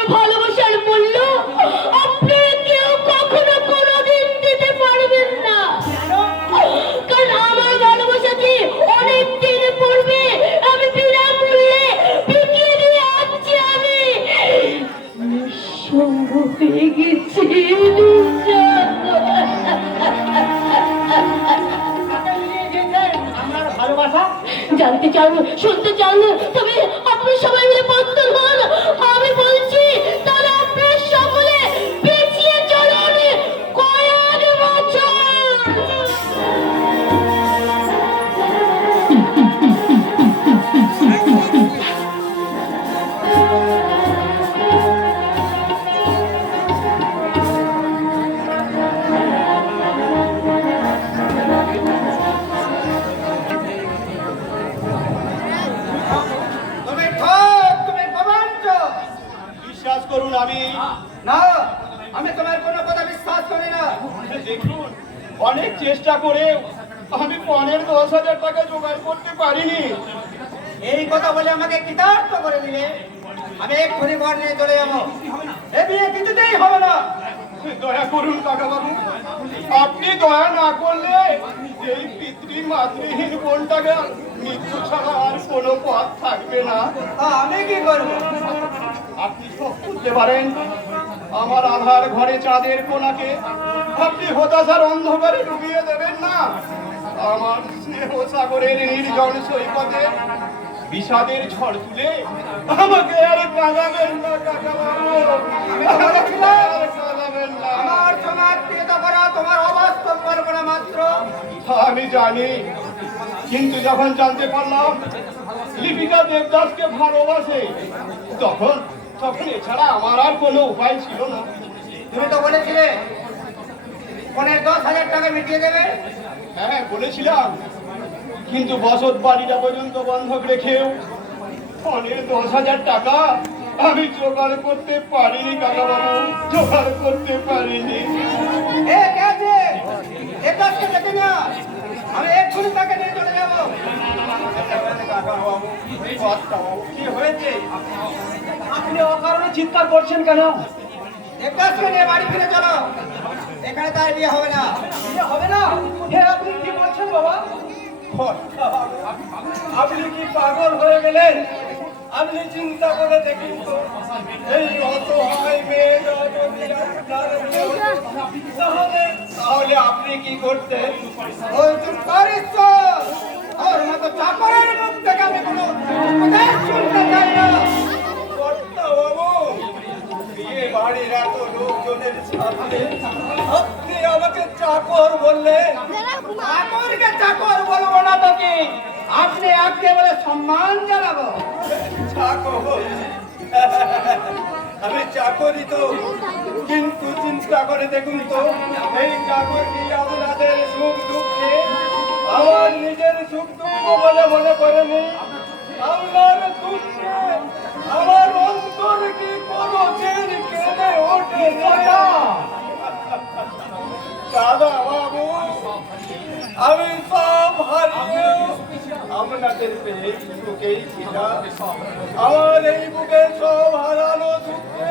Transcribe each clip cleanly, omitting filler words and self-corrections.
আমার ভালোবাসার মূল্য আপনারা কেউ কখনো কোনোদিন দিতে পারবেন না। কারণ আমার ভালোবাসাকে অনেক দিন পূর্বে আমি বিনামূল্যে বিকিয়ে দিয়ে আসছি। আমি নিঃসঙ্গ হয়ে গেছি। জানতে চান, শুনতে চান, তবে আপনি সবাই মিলে প্রস্তুত হন। আমি বলছি তাহলে আপনারা সকলে পিছিয়ে চলুন কয়েক বছর। করুন আমি না, আমি তোমার কোনো কথা বিশ্বাস করি না। দেখুন, অনেক চেষ্টা করে আমি পনের 10,000 টাকা জোগাড় করতে পারিনি। এই কথা বলে আমাকে কৃতার্থ করে দিলে আমি এক্ষুনি ঘর নিয়ে চলে যাবো। এ বিয়ে কিছুতেই হবে না। দয়া করুন কাকা বাবু, আপনি দয়া না করলে এই পিতৃ মাতৃহীন বোনটাকে মৃত্যু ছাড়া আর কোনো পথ থাকবে না। আমি কি করবো? আপনি সব বুঝতে পারেন, আমার আধার ঘরে চাঁদের কোনাকে আপনি হতাশার অন্ধকারে ডুবিয়ে দেবেন না। আমার স্নেহ সাগরের নির্জন সৈকতে বিষাদের ঝড় তুলে আমাকে আর কাঁদাবেন না কাকা বাবু। আমার সমাজকৃত করা তোমার অবাস্তব কল্পনা মাত্র। আমি জানি, কিন্তু যখন জানতে পারলাম লিপিকা দেবদাসকে ভালোবাসে, তখন এছাড়া আমার আর কোনো উপায় ছিল না। তুমি তো বলেছিলে 10,000 টাকা মিটিয়ে দেবে। হ্যাঁ বলেছিলাম, কিন্তু বসত বাড়িটা পর্যন্ত বন্ধক রেখেও 10,000 টাকা আমি জোগাড় করতে পারিনি কাকা বাবু, জোগাড় করতে পারিনি। আমি এক্ষুনি তাকে নিয়ে চলে যাবো। কি হয়েছে? আপনি অকারণে চিৎকার করছেন কেন? দেবদাসকে নিয়ে বাড়ি ফিরে চলো, এখানে তার বিয়ে হবে না। বিয়ে হবে না? হে, আপনি কি বলছেন বাবা? আপনি কি পাগল হয়ে গেলেন? আপনি চিন্তা করে দেখুন তো, এই অসহায় মেয়েটা যদি তাহলে আপনি কি করতেন? ওই চুপ করিস তো। ওর মতো চাকরের মুখ থেকে আমি কোনো উপদেশ শুনতে চাই না। বাবু, বিয়ে বাড়ির এত লোকজনের সাথে আপনি আমাকে চাকর বললেন? চাকরকে চাকর বলবো না তো কি, আপনি একেবারে সম্মান জানাবো। চাকর? আমি চাকরি তো, কিন্তু চিন্তা করে দেখুন তো, এই চাকর কি আপনাদের সুখ দুঃখে আমার নিজের সুখ দুঃখ বলে মনে করেনি? আপনার দুঃখে আমার অন্তর কি কোনো দিন কেঁদে ওঠে? দাদা বাবু, আমি সব হারিয়ে আপনাদের পেয়ে সুখেই ছিলাম। আমার এই বুকে সব হারানো দুঃখে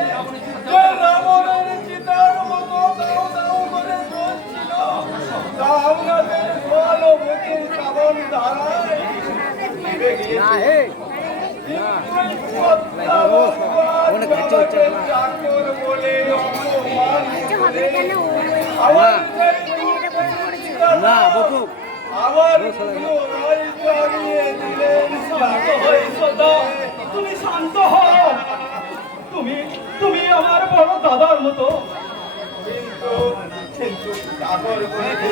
যে রাবণের চিতার মতো দাও দাও করে জ্বলছিল, তা আপনাদের ভালোবাসার শ্রাবণ ধারায় নিভে গিয়েছে। চাকর বলে অপমান করে আমার তুমি শান্ত হও। তুমি আমার বড় দাদার মতো, কিন্তু চাকর বলে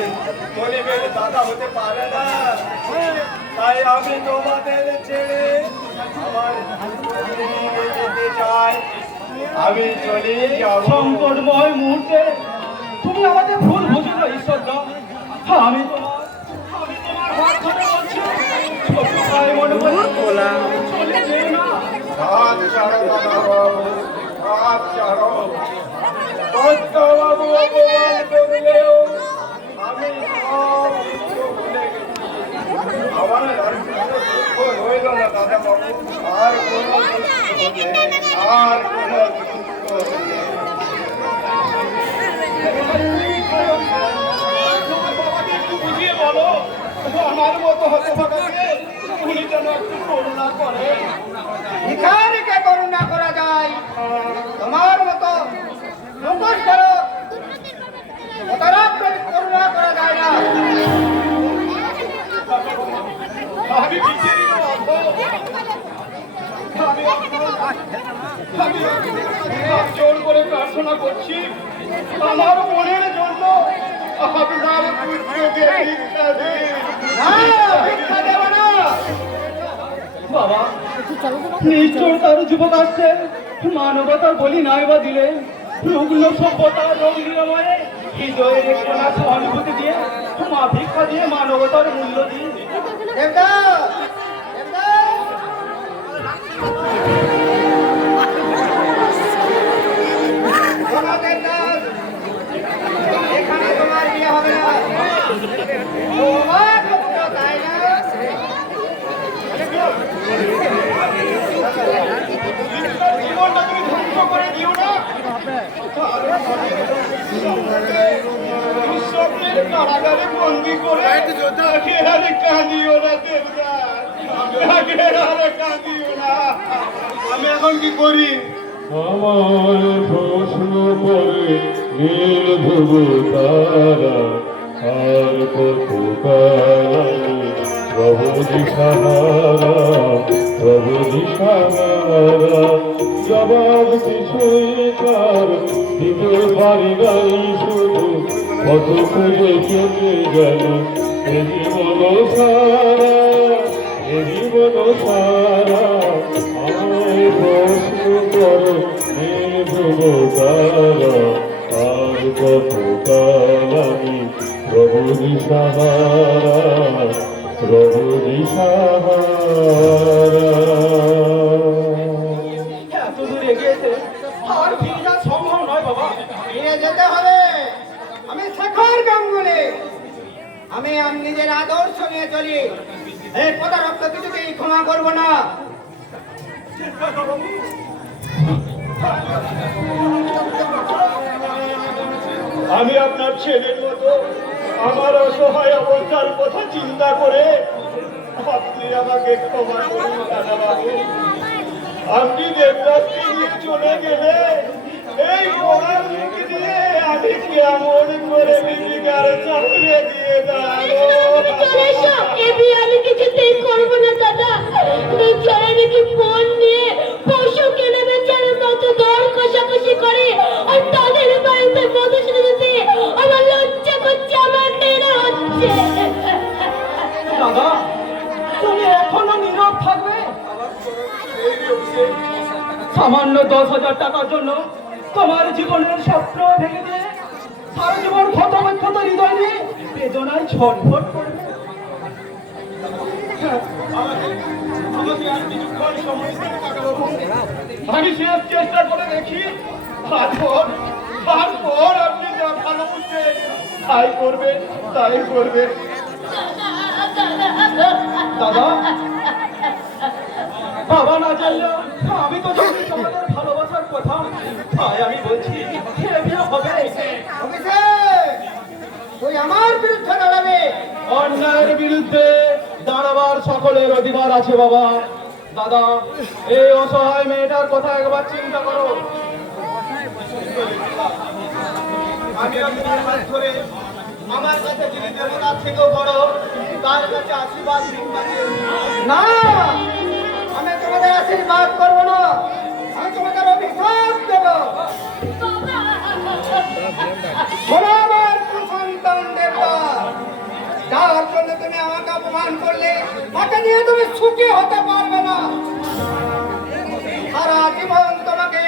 মনিবের দাদা হতে পারে না। তাই আমি তোমাদের ছেড়ে আমার যেতে চাই। আমি চলে যাব। সংকটময় মুহূর্তে তুমি আমাদের ভুল বুঝলো ঈশ্বর দাও। আমি তোমার হাত ধরে বলছি, তাই মনে করি চলে যেও না। হাত ছাড়ো দাদা বাবু, হাত ছাড়ো। বাবু অপমান করলেও আমি সব কিছু ভুলে গেছি। আমার আর কোনো দুঃখ রইল না দাদা বাবু, আর কোনো দুঃখ নেই, আর কোনো দুঃখ একটু করুণা করে। ভিখারিকে করুণা করা যায়, তোমার মতো লোকস্বরূপ প্রতারককে করুণা করা যায় না। আমি ভিখারি নয়, আমি হাত জোর করে প্রার্থনা করছি আমার মনের জন্য আপনার পুত্রকে ভিক্ষা দিন। না, ভিক্ষা দেব না। বাবা নিশ্চয় তার যুবক আসছে, মানবতার বলি নাই বা দিলে রুগ্ন সভ্যতার রোগ নিরাময়ে হৃদয়ের একটু না সহানুভূতি দিয়ে মা ভিক্ষা দিয়ে মানবতার মূল্য দিন। দেবদাস, দেবদাস। শোনো দেবদাস, এখানে তোমার বিয়ে হবে না। তোমার পুত্র, তাই না? জীবনটা তুমি ধ্বংস করে দিও না। দুঃস্বপ্নের কারাগারে বন্দি করে তাকে আরে কাঁদিও না দেবদাস, তাকে আরে কাঁদিও না। আমি এখন কি করি? আমার প্রশ্ন করে নীল ধ্রুব তারা আর কত প্রভু দিশাহারা, প্রভু দিশাহারা, জবাব কিছুই তার দিতে পারি নাই, শুধু কত খুঁজে চলে গেল এ জীবন সারা, এ জীবন সারা। আমায় প্রশ্ন করে নীল ধ্রুব তারা আর কত কাল আমি প্রভু দিশাহারা, প্রভু দিশাহারা। এত দূর এগিয়েছে আর ফিরে যাওয়া সম্ভব নয় বাবা। ফিরে যেতে হবে। আমি শেখর গাঙ্গুলি, আমি নিজের আদর্শ নিয়ে চলি। এই প্রতারককে কিছুতেই ক্ষমা করব না। আমি আপনার ছেলের মতো আমার অসহায় অবস্থার কথা চিন্তা করে আপনি আমাকে ক্ষমা করুন দাদাবাবু। আপনি দেবদাসকে নিয়ে চলে গেলে এই পড়ার মুখ দিয়ে আমি কেমন করে জীবিকার চাকরি দিয়ে দাঁড়াবো। চলে এসো, এ বিয়ে আমি কিছুতেই করবো না দাদা। বেচারা নাকি ফোন নিয়ে পশু কেনে বেচারের মতো দর কষাকষি করে, আর তাদের বাড়িতে বধূ সেজে যেতে আমার লজ্জা করছে, আমার ঘৃণা হচ্ছে। দাদা তুমি এখনো নীরব থাকবে? সামান্য 10,000 টাকার জন্য তোমার জীবনের স্বপ্ন ভেঙে দিয়ে সারা জীবন ক্ষত হৃদয় নিয়ে বেদনায় ছটফট করবে। আমি শেষ চেষ্টা করে দেখি, তারপর আপনি যা ভালো বুঝবেন তাই করবে, তাই করবে। দাদা বাবা না জানলেও আমি তো জানি তোমাদের ভালোবাসার কথা, তাই আমি বলছি এ বিয়ে হবে। অভিষেক, তুই আমার বিরুদ্ধে দাঁড়াবে। অন্যায়ের বিরুদ্ধে দাঁড়াবার সকলের অধিকার আছে বাবা। দাদা এই অসহায় মেয়েটার কথা একবার চিন্তা করো। আমি আপনার হাত ধরে আমার কাছে যিনি দেবতার থেকেও বড়, তার কাছে আশীর্বাদ ভিক্ষা চেয়ে নিই। না, আমি তোমাদের আশীর্বাদ করবো না, আমি তোমাদের অভিশাপ দেব। শোনো আমার কুসন্তান দেবতা, যার জন্য তুমি আমাকে অপমান করলে তাকে নিয়ে তুমি সুখী হতে পারবে না। সারা জীবন তোমাকে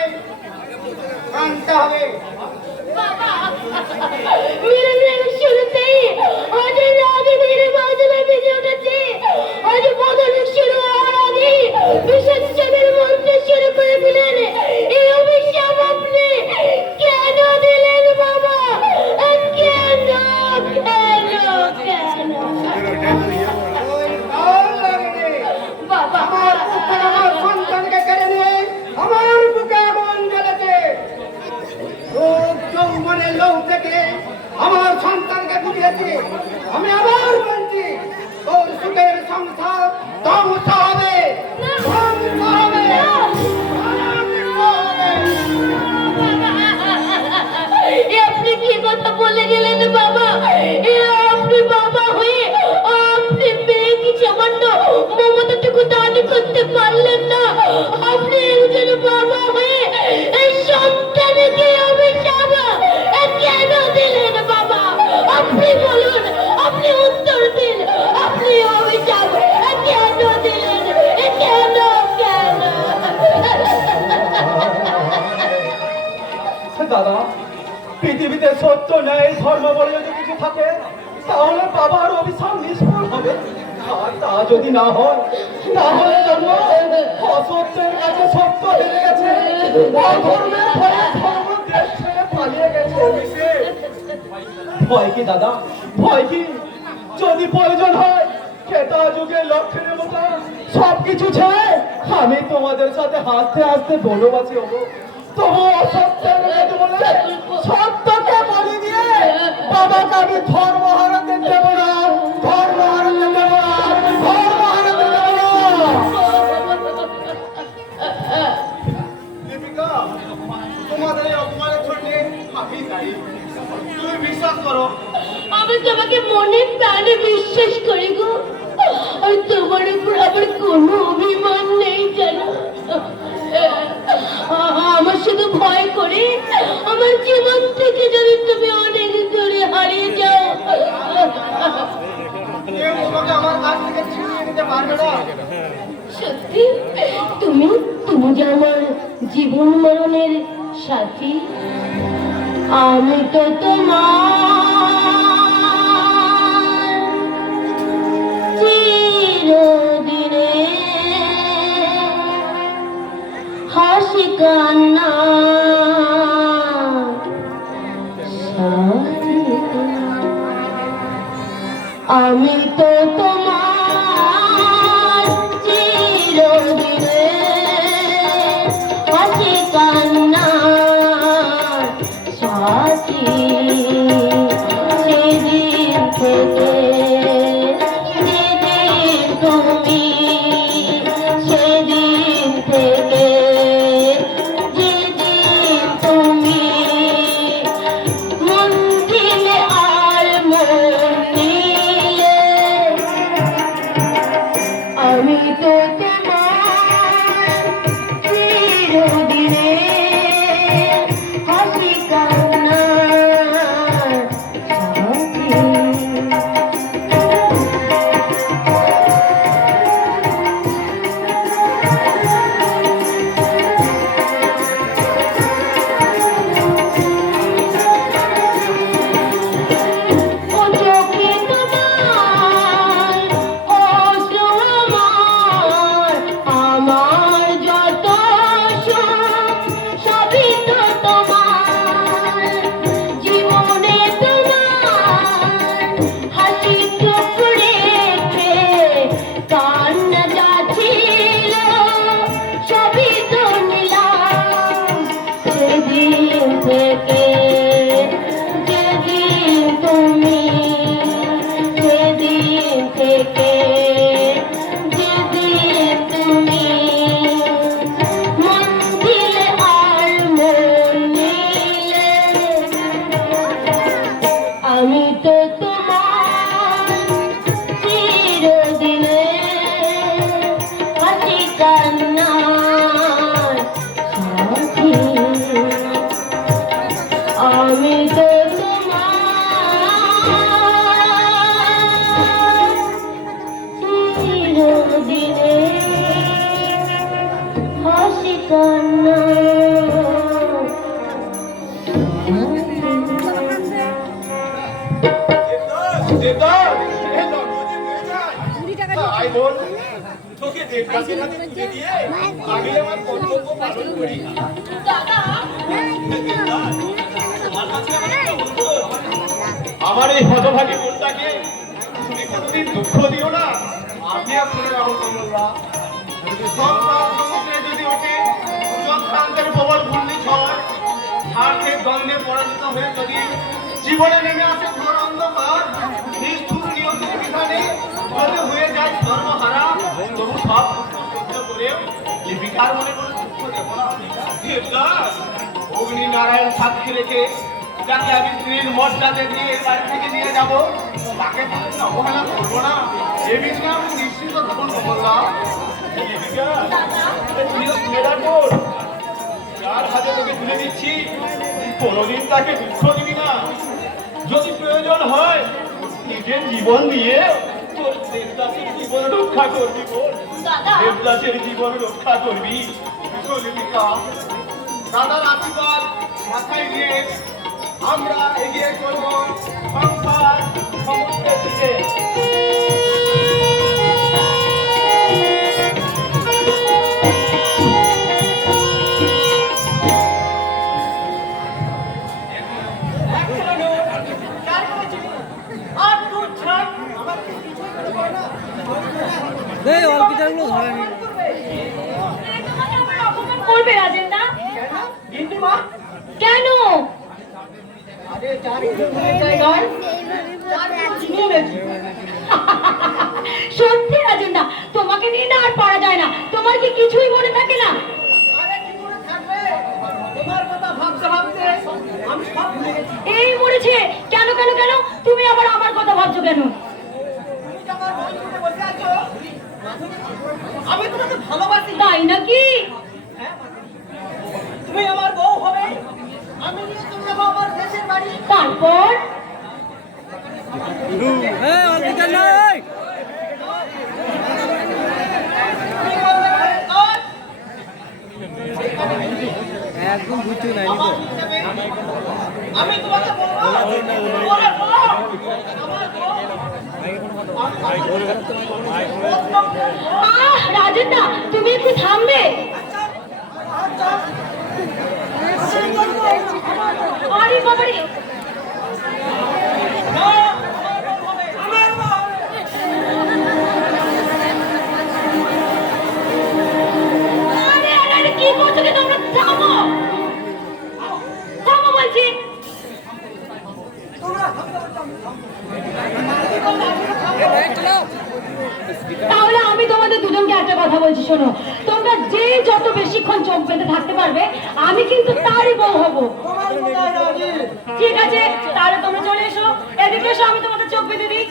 কাঁদতে হবে। শুরুতেই আজ রাগে ধীরে বাজলে বেজে উঠেছে। আজ বদলের শুরু হওয়ার আগে বিসর্জনের মন্ত্র শুরু করে দিলেন। এই অভিশাপ আপনি কেন দিলেন বাবা? কেন ওই ভালো লাগেনি। বাবা? আমার পুত্র আমার সন্তানকে কেড়ে নিয়ে আমার বুকে আগুন জ্বলেছে। রূপ যৌবনের লোভ থেকে আমার সন্তানকে বুঝিয়েছি, আমি আবার বলছি তোর সুখের সংসার ধ্বংস হবে। দাদা, পৃথিবীতে সত্য ন্যায় ধর্ম বলে যদি কিছু থাকে, তাহলে বাবার অভিশাপ নিষ্ফল হবে। আর তা যদি না হয়, তাহলে জানো অসত্যের কাছে সত্য হেরে গেছে, অধর্মের ভয়ে ধর্ম দেশ ছেড়ে পালিয়ে গেছে। ভয় কি দাদা, ভয় কি? যদি প্রয়োজন হয় ক্রেতা যুগে লক্ষ্যের মতো সবকিছু ছেড়ে আমি তোমাদের সাথে হাসতে হাসতে বনবাসী হবো। তবু অসত্যের বিরুদ্ধে বলে সত্যকে বলি দিয়ে বাবাকে আমি ধর্ম হারাতে দেব না, ধর্ম হারাতে দেব না, ধর্ম হারাতে দেব না। দীপিকা, তোমাদের এই অপমানের জন্য আমি দায়ী। তুমি বিশ্বাস করো, আমি তোমাকে মনে প্রাণে বিশ্বাস করি গো। আর তোমার উপর আমার কোনো অভিমান নেই জানো। আমার শুধু ভয় করে আমার জীবন থেকে যদি তুমি অনেক দূরে হারিয়ে যাও। কেউ তোমাকে আমার কাছ থেকে ছিনিয়ে নিতে পারবে না। সত্যি তুমি তুমি যে আমার জীবন মরণের সাথী। আমি তো তোমার চিরদিনে হাসি কান্না সাথী। আমি তো তোমার চিরদিনে হাসি কান্না সাথী। সেদিন থেকে যেদিন তুমি, সেদিন থেকে যেদিন তুমি মন দিলে আর মন নিয়ে, আমি তো তোমার চিরদিনে হাসি কান্নার সাথী। ও চোখে তোমার অশ্রু আমার, আমার যত সুখ সবই তো তোমার। জীবনে তোমার হাসি চোখ রেখে কান্না যাচ্ছিল, সবই তো নিলাম। সেদিন থেকে যেদিন তুমি, সেদিন থেকে যেদিন তুমি মন দিলে আর মন নিলে, আমি তো তোমার চিরদিনে হাসি কান্নার সাথী। আমি তো তোমার চিরদিনে হাসি কান্নার দেবদাস, এ লগ্নজি হয়ে যায়। তাই বল, তোকে দেবদাসের হাতে তুলে দিয়ে আমি আমার কর্তব্য পালন করি। আমার এই হতভাগী বোনটাকে তুমি কোনোদিন দুঃখ দিও না। আপনি আপনার রাহুল কমলরা সংসার সমুদ্রে যদি ওঠে, চক্রান্তের প্রবল ঘূর্ণিঝড়, স্বার্থের দ্বন্দ্বে পরাজিত হয়ে যদি জীবনে নেমে আসে ঘোর অন্ধকার, নিষ্ঠুর নিয়তির বিধানে যদি হয়ে যায় সর্বহারা, তবু সব সহ্য করেও জীবিকার মনে কোনো দুঃখ দেব না। দেবদাস, অগ্নি নারায়ণ সাক্ষী রেখে যাকে আমি স্ত্রীর মর্যাদা দিয়ে এই বাড়ি থেকে নিয়ে যাবো, তাকে অবহেলা করবো না। এ বিষয়ে আমি নিশ্চিত থাকুন কমলদা। যার হাতে তোকে তুলে দিচ্ছি, কোনোদিন তাকে দুঃখ দিবি না। যদি প্রয়োজন হয় নিজের জীবন দিয়ে তোর দেবদাসের জীবন রক্ষা করবি। বল, দেবদাসের জীবন রক্ষা করবি। দাদার আশীর্বাদ মাথায় নিয়ে আমরা এগিয়ে চলব সংসার সমুদ্রের দিকে। করবে রাজেন্দা? গিন্নিমা, কেন? আরে চার জায়গায় চিনি এনেছি। সত্যি রাজেন্দা, তোমাকে নিয়ে না আর পারা যায় না। তোমার কি কিছুই মনে থাকে না? আরে কি করে থাকবে? তোমার কথা ভাবতে ভাবতে আমি সব ভুলে গেছি। এই মরেছে। কেন কেন কেন? তুমি আবার আমার কথা ভাবছো কেন? তুমি যে আমার বন্ধুকে বসে আছো, আমি তোমাকে ভালোবাসি। তাই নাকি? হ্যাঁ, তুমি আমার বউ হবে, আমি নিয়ে চলে যাবো আমার দেশের বাড়ি। তারপর তুমি বলবে, "আর একদম বুঝতে নাই আমার হিসেবে আমি তোমাকে বলবো, ওরে বউ, আমার বউ, রাজেন্দা, তুমি একটু থামবে? আরে বাবারে, আরে আরে আরে, কি করছো কি তোমরা? থামো, থামো বলছি। তাহলে আমি তোমাদের দুজনকে একটা কথা বলছি, শোনো। তোমরা যে যত বেশিক্ষণ চোখ বেঁধে থাকতে পারবে, আমি কিন্তু তারই বউ হব। ঠিক আছে, তাহলে তোমরা চলে এসো, এদিকে এসো, আমি তোমাদের চোখ বেঁধে দিই।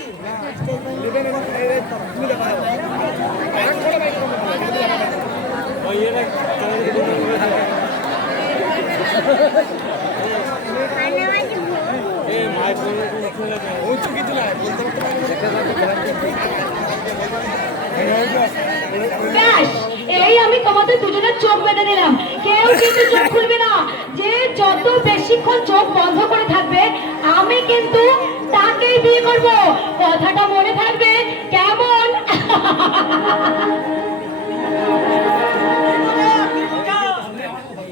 ব্যাস, এই আমি তোমাদের দুজনের চোখ বেঁধে দিলাম। কেউ কিন্তু চোখ খুলবে না। যে যত বেশিক্ষণ চোখ বন্ধ করে থাকবে, আমি কিন্তু তাকেই বিয়ে করব। কথাটা মনে থাকবে, কেমন?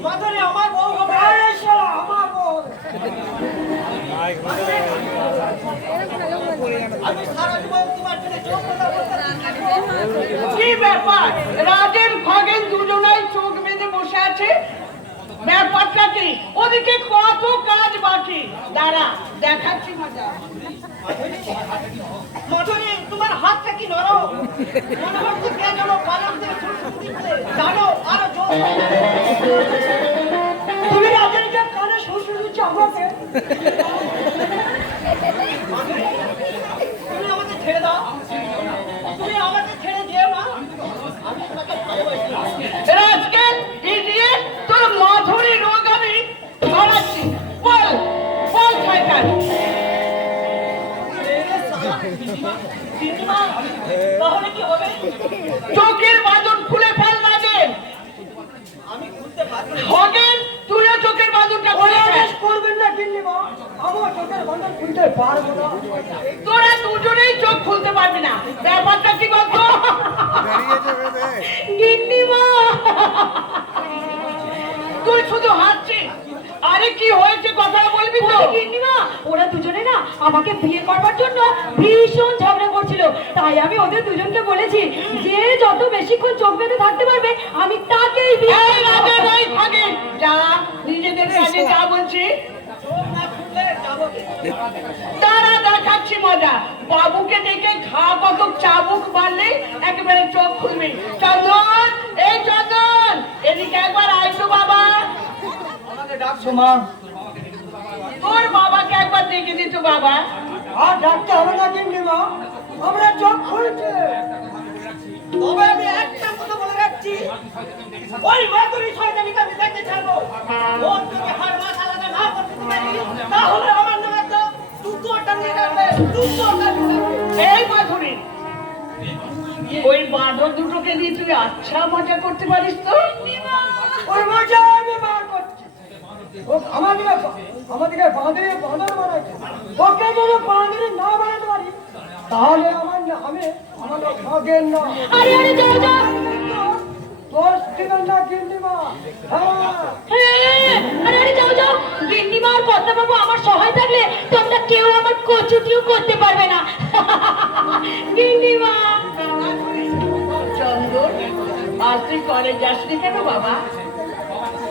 মাধুরী আমার বউ হবে। আমার বউ। আমি সারা জীবন তোমার জন্য চোখ বন্ধ করতে থাকবো। কি ব্যাপার? রাজের খগেন দুজনাই চোখ বেঁধে বসে আছে। ব্যাপারটা কি? ওদিকে কত কাজ বাকি। দাঁড়া, দেখাচ্ছি মজা। মাধুরী, তোমার হাতটা কি নরম? মনে হচ্ছে কে যেন পালক দিয়ে ছুটে দিচ্ছে। জানো, আরো জোর। তুমি রাজেরকে কানে শ্বশুর দিচ্ছ আমাকে। মাধুরী, তুমি আমাকে ছেড়ে দাও। তুমি আমাকে ছেড়ে দিও না। আমি তোমাকে ভালোবাসি। রাজকেল ইডিয়েট, তোর মাধুরী রোগ আমি ধরাচ্ছি। বল বল শয়তান। দিদিমা, তাহলে কি হবে? চোখের বাঁধন খুলে ফেল রাজেন। আমি খুলতে পারবো না। খগেন, তুইও চোখের বাঁধনটা খুলে ফেল। করবেন না দিদিমা, আমার চোখের বন্ধন খুলতে পারবো না। তোরা দুজনেই চোখ খুলতে পারবি না। ব্যাপারটা কি বলতো? গিন্নিমা, তুই শুধু হাসছিস। আরে কি হয়েছে, কথা বলবি তো? গিন্নিমা, ওরা দুজনে না আমাকে বিয়ে করবার জন্য ভীষণ ঝগড়া করছিল। তাই আমি ওদের দুজনকে বলেছি, যে যত বেশিক্ষণ চোখ বেঁধে থাকতে পারবে, আমি তাকেই বিয়ে এই করব। রাজা ভাই খগেন, যা নিজেদের কাজে যা বলছি। চোখ না খুললে যাবো কি? তারা দেখাচ্ছি মজা। বাবুকে দেখে ঘা কত চাবুক মারলে একেবারে চোখ খুলবি। চন্দন, এই চন্দন, এদিকে একবার আয় তো বাবা। আমাকে ডাকছো মা? তোর বাবাকে একবার দেখে দিত বাবা। আর ডাকতে হবে না দিদিমা, আমরা চোখ খুলছে। তবে আমি একটা কথা বলে রাখছি, ওই মাধুরী শয়তানিকে আমি দেখতে ছাড়বো। ওর যদি হার মাস আলাদা না করতে পারি, তাহলে আমার নামে একটা দুটো টানিয়ে রাখবে, দুটো টানিয়ে রাখবে। এই মাধুরী, ওই বাঁদর দুটোকে দিয়ে তুই আচ্ছা মজা করতে পারিস তো? ওই মজা আমি বার করছি। ও আমাদেরকে বাঁধে বাঁধন বানাচ্ছে। ওকে যদি বাঁধে না বানাতে পারি তাহলে আমাকে ভাগেন না। আরে আরে যাও যাও। দোষ দিবেন না গিন্নিমা। হ্যাঁ হ্যাঁ, আরে আরে যাও যাও। গিন্নিমা আর কর্তাবাবু আমার সহায় থাকলে তোমরা কেউ আমার কচুটিও করতে পারবে না। গিন্নিমা। চন্দন, আজ তুই কলেজ যাসনি কেন বাবা?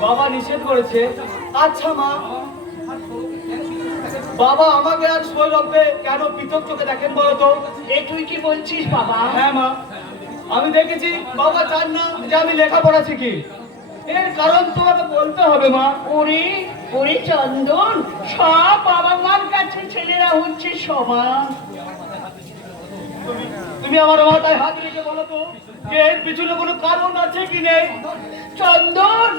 বাবা নিষেধ করেছে। আচ্ছা মা, বাবা আমাকে আর সৌরভকে কেন পৃথক চোখে দেখেন বলো তো? এ তুই কি বলছিস বাবা? হ্যাঁ মা, আমি দেখেছি বাবা চান না যে আমি লেখাপড়া শিখি। এর কারণ তোমাকে বলতে হবে মা। ওরে ওরে চন্দন, সব বাবা মার কাছে ছেলেরা হচ্ছে সমান। তুমি আমার মাথায় হাত রেখে বলো তো যে এর পিছনে কোনো কারণ আছে কি নেই? চন্দন,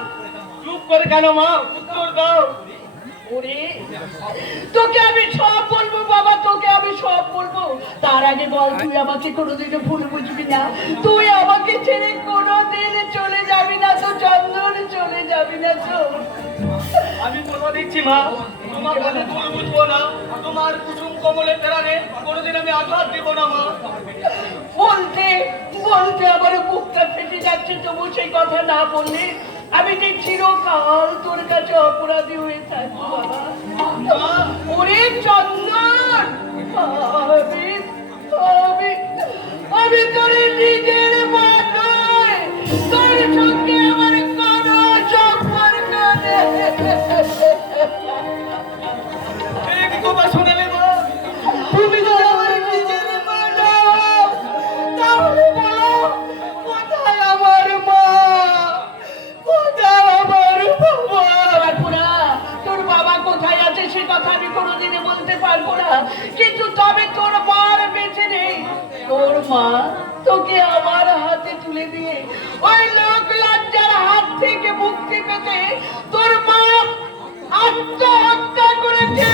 চুপ করে কেন মা, উত্তর দাও। ওরে তোকে আমি সব বলবো বাবা, তোকে আমি সব বলবো। তার আগে বল, তুই আমাকে কোনোদিনও ভুল বুঝবি না? তুই আমাকে ছেড়ে কোনোদিন চলে যাবি না তো চন্দন? চলে যাবি না তো? আমি কথা দিচ্ছি মা, তোমাকে আমি ভুল বুঝবো না। তোমার কুসুম কমলের প্রাণে কোনোদিন আমি আঘাত দেব না মা। বলতে বলতে আমার বুকটা ফেটে যাচ্ছে, তবু সেই কথা না বললে আমি যে চিরকাল তোর কাছে অপরাধী হয়ে থাকবো বাবা। ওরে চন্দন, আমি আমি আমি তোর নিজের মা নই, তোর সঙ্গে আমার কোনো সম্পর্ক নেই। এই কি কথা শোনালে মা? তুমি তো আমার নিজের মা নও। তাহলে বলো, কোথায় আমার মা? কোথায় আমার বাবা? বাপুরা, তোর বাবা কোথায় আছে সে কথা আমি কোনোদিনই বলতে পারবো না, কিন্তু তবে তোর মার বেঁচে নেই। তোর মা তোকে আমার হাতে তুলে দিয়ে ওই লোক লজ্জার হাত থেকে মুক্তি পেতে তোর মা আত্মহত্যা করেছে।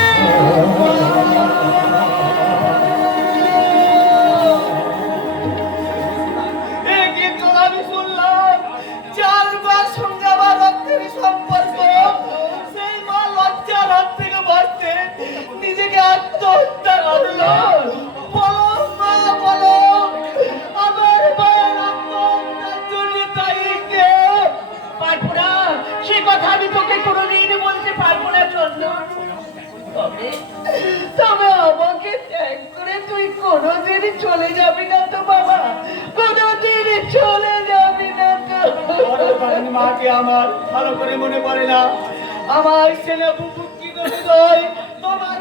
এই কি কথা আমি শুনলাম? চার মাস সঙ্গে আমার রক্তের সম্পর্ক, সেই মা লজ্জার হাত থেকে বাঁচতে নিজেকে আত্মহত্যা করলো। বলো মা, বলো আমার মায়ের আত্মহত্যার জন্য দায়ী কে? বাপুরা, সে কথা আমি তোকে কোনোদিন বলতে পারবো না চন্দন। তবে তবে আমাকে ত্যাগ করে তুই কোনোদিন চলে যাবি না তো বাবা? কোনোদিন চলে যাবি না তো? মাকে আমার ভালো করে মনে পড়ে না। আমার ছেলে বুভুক্ষিত হৃদয় তোমার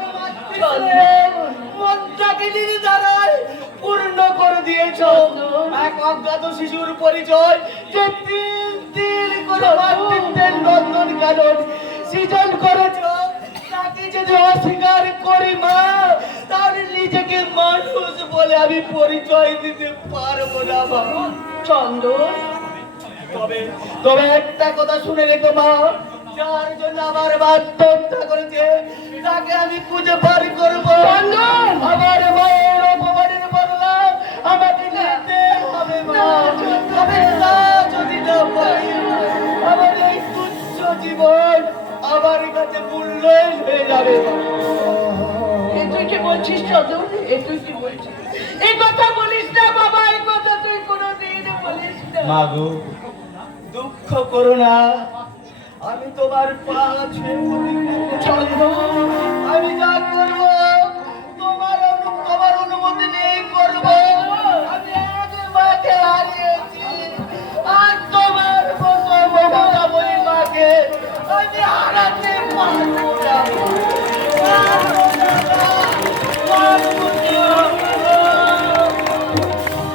মনটাকে দ্বারায় পূর্ণ করে দিয়েছ। এক অজ্ঞাত শিশুর পরিচয় যে তিল তিল করে মাতৃত্বের নন্দন কানন সৃজন করেছ, তাকে যদি অস্বীকার করি মা, তাহলে নিজেকে মানুষ বলে আমি পরিচয় দিতে পারবো না বাবা। চন্দন, তবে তবে একটা কথা শুনে রেখো মা, যার জন্য আমার মা আত্মহত্যা করেছে তাকে আমি খুঁজে বার করবো। আমার মায়ের অপমানের বদলা আমাকে নিতে হবে মা। তবে তা যদি না পাই, আমার এই তুচ্ছ জীবন আমার কাছে মূল্যহীন হয়ে যাবে। এ তুই কি বলছিস চন্দন? এ তুই কি বলছিস? এই কথা বলিস না বাবা, এই কথা তুই কোনোদিন বলিস না। মাগো, দুঃখ করো না, আমি তোমার পা ছুঁয়ে চন্দন, আমি যা করব তোমার অনুমতি নিয়ে করব। আমি এক মাকে হারিয়েছি, আর তোমার মতো মমতা বলি মাকে আমি হারাতে পারবো না।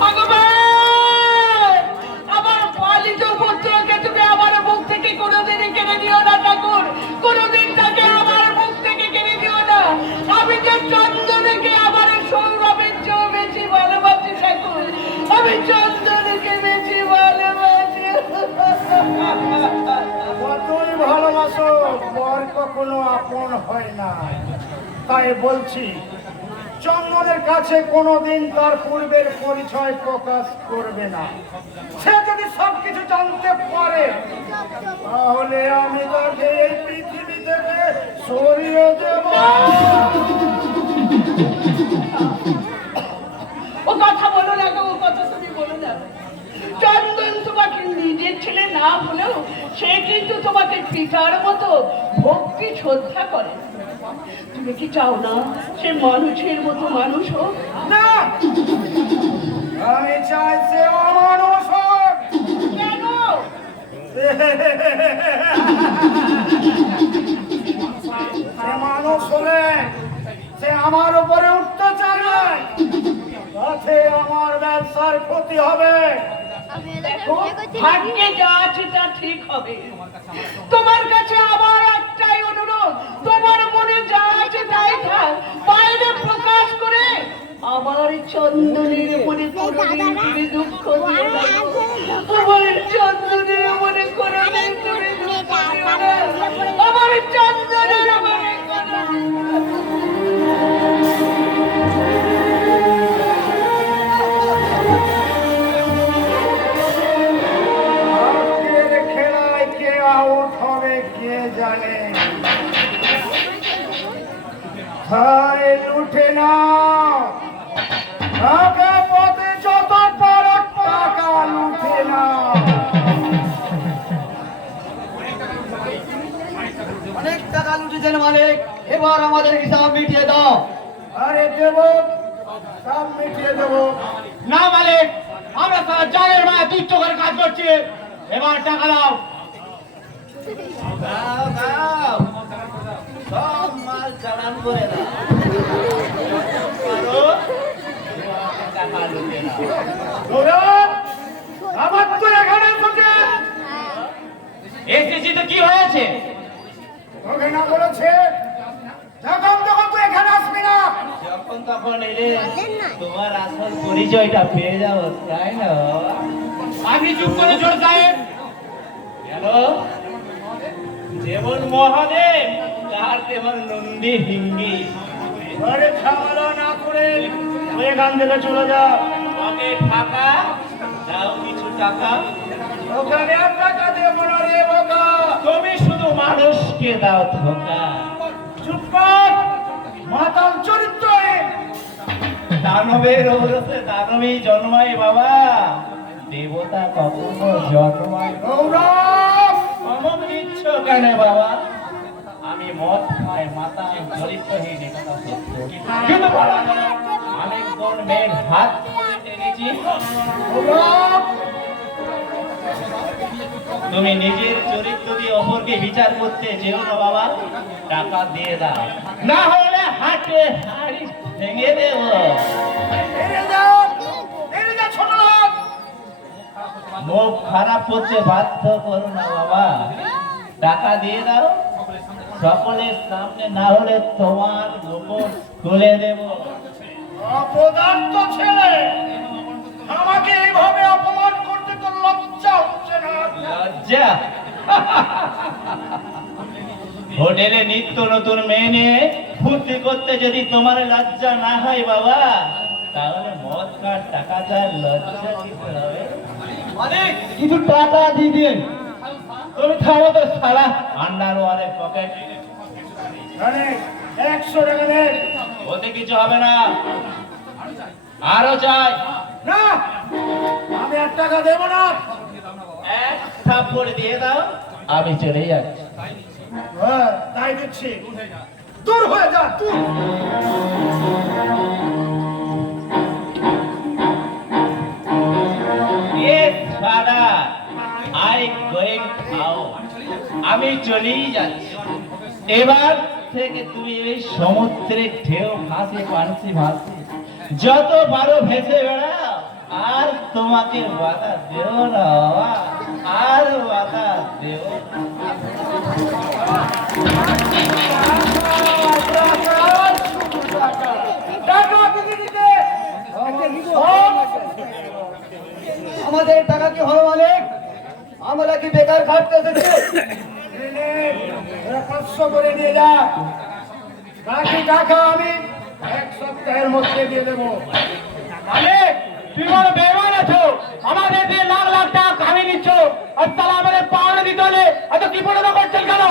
ভগবান, আমার পালিত পুত্রকে তুমি আমার মুখ থেকে কোনোদিন কেড়ে দিও না ঠাকুর, কোনোদিন তাকে আমার মুখ থেকে কেড়ে দিও না। আমি যে চন্দনকে আমার সৌরভের চেয়েও বেশি ভালোবাসি ঠাকুর, আমি চন্দনকে বেশি ভালোবাসি। কতই ভালোবাসো, পর কখনো আপন হয় না। তাই বলছি, চন্দনের কাছে কোনোদিন তার পূর্বের পরিচয় প্রকাশ করবে না। সে যদি সবকিছু জানতে পারে, তাহলে আমি তাকে এই পৃথিবীতে ছেলে না হলেও সে কিন্তু তোমাকে পিতার মতো ভক্তি শ্রদ্ধা করে। তুমি কি চাও না সে মানুষের মতো মানুষ হোক? না, আমি চাই সে অমানুষ হোক। কেন? সে মানুষ হলে সে আমার উপরে উঠতে চায়, তাতে আমার ব্যবসার ক্ষতি হবে। দেখো, ভাগ্যে যা আছে তা ঠিক হবে। তোমার কাছে আমার একটাই অনুরোধ, তোমার মনে যা আছে তাই থাক, বাইরে প্রকাশ করে আমার চন্দনের মনে কোনোদিন তুমি দুঃখ দিও না। আমার চন্দনের মনে কোনোদিন তুমি দুঃখ দিও না। আমার চন্দনের মনে আজকের খেলায় কে আউট হবে কে জানে। হাই লুটে না, আগে পথে যত পারো টাকা লুটে না। অনেক টাকা লুটেছেন মালিক, এবার আমাদের হিসাব মিটিয়ে দাও। আরে দেব, সব মিটিয়ে দেব। না মালিক, আমরা তার জানের মায়া তুচ্ছ করে কাজ করছি, এবার টাকা দাও। দাও দাও, সব মাল চালান করে দাও। গৌরব, আমার তো এখানে এসেছে। এসেছি তো কি হয়েছে? তোকে না বলেছে যখন তখন তুই এখানে আসবি না। যখন তখন এলে তোমার আসল পরিচয়টা পেয়ে যাবো, তাই না? আপনি চুপ করে জোর সাহেব। কেন? যেমন মহাদেব তার তেমন নন্দী হিঙ্গি। ঘরে ঝামেলা না করে তুই এখান থেকে চলে যা। আমাকে টাকা দাও, কিছু টাকা। ওখানে আর টাকা দেবো না রে বোকা। তুমি শুধু মানুষকে দাও ধোকা। চুপ কর, মাতাল চরিত্রহীন। দানবের ঔরসে দানবী জন্মায় বাবা, দেবতা কখনো জন্মায় না। গৌরব, অমন দিচ্ছ কেন বাবা? আমি মদ খাই, মাতা চরিত্রহীন, এ কথা সত্য। কিন্তু বলা যায়, আমি কোন মেয়ের হাত ধরে টেনেছি? গৌরব, তুমি নিজের চরিত্র দিয়ে অপরকে বিচার করতে যেও না বাবা। টাকা দিয়ে দাও, না হলে হাটে হাড়ি ভেঙে দেব। এড়িয়ে যা, এড়িয়ে যা ছোট লোক। মুখ খারাপ করতে বাধ্য করো না বাবা, টাকা দিয়ে দাও। সকলের সামনে না হলে তোমার মুখোশ খুলে দেব। অপদার্থ ছেলে, আমাকে এইভাবে অপমান করতে তো লজ্জা হচ্ছে না? লজ্জা? হোটেলে নিত্য নতুন মেয়ে নিয়ে ফুর্তি করতে যদি তোমার লজ্জা না হয় বাবা, তাহলে মদ কার টাকা চার লজ্জা দিতে হবে। অনেক কিছু টাকা দিয়ে দিন। তুমি থামো তো সালা। আন্ডারওয়ারের পকেট, মানে 100 টাকা নে। ওতে কিছু হবে না, আরো চাই। না, আমি 1 টাকা দেবো না। এক থাপ্পড় দিয়ে দাও, আমি চলে যাচ্ছি। হ্যাঁ, তাই দিচ্ছি। দূর হয়ে যা তুই। Yes, father, I going out. আমি চলেই যাচ্ছি। এবার থেকে তুমি এই সমুদ্রের ঢেউ ভাসে ভাসে ভাসে যত পারো ভেসে বেড়াও, আর তোমাকে বাধা দেও না বাবা, আর বাধা দেও না। টাকা দিতে দিতে আমাদের টাকা কি হলো মালিক? আমরা কি বেকার খাটতে এসেছি? 500 করে দিয়ে যা, বাকি টাকা আমি 1 সপ্তাহের মধ্যে দিয়ে দেবো। মালিক, তুই বড় বেমান আছো। আমাদের দিয়ে লাখ লাখ টাকা কামিয়ে নিচ্ছ, আর তাহলে আমাদের পাওনা দিতে হলে এত কি পড়ে করছেন কেন?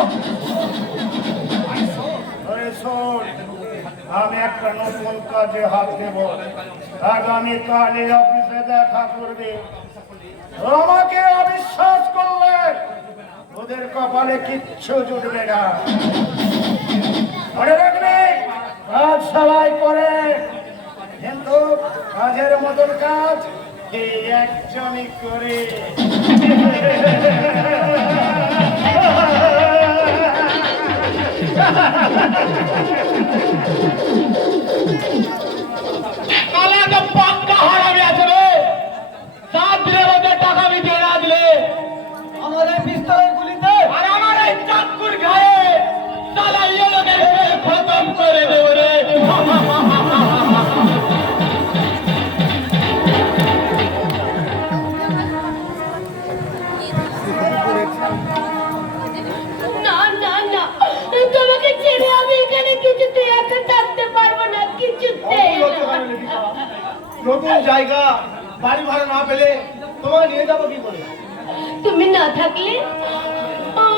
আরে শোন, আমি একটা নতুন কাজে হাত দেব। আগামীকাল এই অফিসে দেখা করবে। আমাকে অবিশ্বাস করলে ওদের কপালে কিচ্ছু জুটবে না। মনে রাখবে, কাজ সবাই করে, কিন্তু কাজের মতন কাজ এই একজনই করে। কালা তো পাক্কা হারামি আছে রে। 7 দিনের মধ্যে টাকা মিটিয়ে না দিলে আমার এই পিস্তলের গুলিতে আর আমার এই চাকুর গায়ে সালা ইয়েলোকে খতম করে দেব রে। না না না, তোমাকে ছেড়ে আমি এখানে কিছুতে একা থাকতে পারবো না, কিছুতেই না। নতুন জায়গা বাড়ি ভাড়া না পেলে তোমাকে নিয়ে যাবো কি করে? তুমি না থাকলে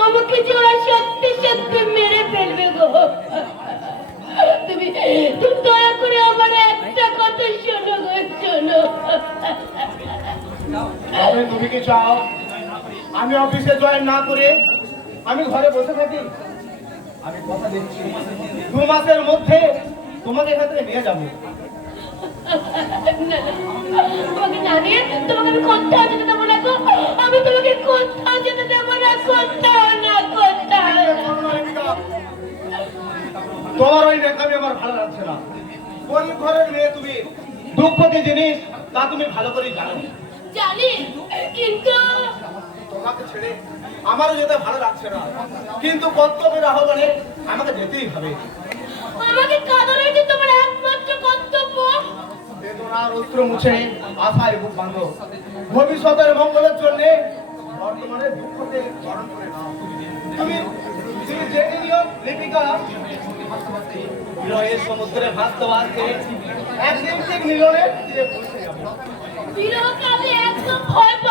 আমাকে যে ওরা সত্যি সত্যি মেরে ফেলবে গো। তুমি তুমি দয়া করে আমার একটা কথা শোনো গো, শোনো। তবে তুমি কি চাও আমি অফিসে জয়েন না করে আমি ঘরে বসে থাকি? আমি কথা দিচ্ছি 2 মাসের মধ্যে তোমাকে এখান থেকে নিয়ে যাবো। না, না, তোমাকে না নিয়ে তোমাকে আমি কোথাও যেতে দেবো না গো। আমি তোমাকে কোথাও যেতে দেবো না, কোথাও না, কোথাও না। তোমার ওই নেকামি আমার ভালো লাগছে না। গরিব ঘরের মেয়ে তুমি, দুঃখ কি জিনিস তা তুমি ভালো করেই জানো। জানি, কিন্তু তোমাকে ছেড়ে আমারও যেতে ভালো লাগছে না, কিন্তু কর্তব্যের আহ্বানে আমাকে যেতেই হবে। আমাকে কাঁদানোই যে তোমার একমাত্র কর্তব্য। বেদনার অস্ত্র মুছে আশায় বুক বাঁধো। ভবিষ্যতের মঙ্গলের জন্য বর্তমানে দুঃখকে স্মরণ করে নাও। তুমি তুমি জেনে নিও লিপিকা, বিরহের সমুদ্রে ভাসতে ভাসতে একদিন ঠিক মিলনের তীরে পৌঁছে যাবে। বিরহকে আমি একদম ভয় পাই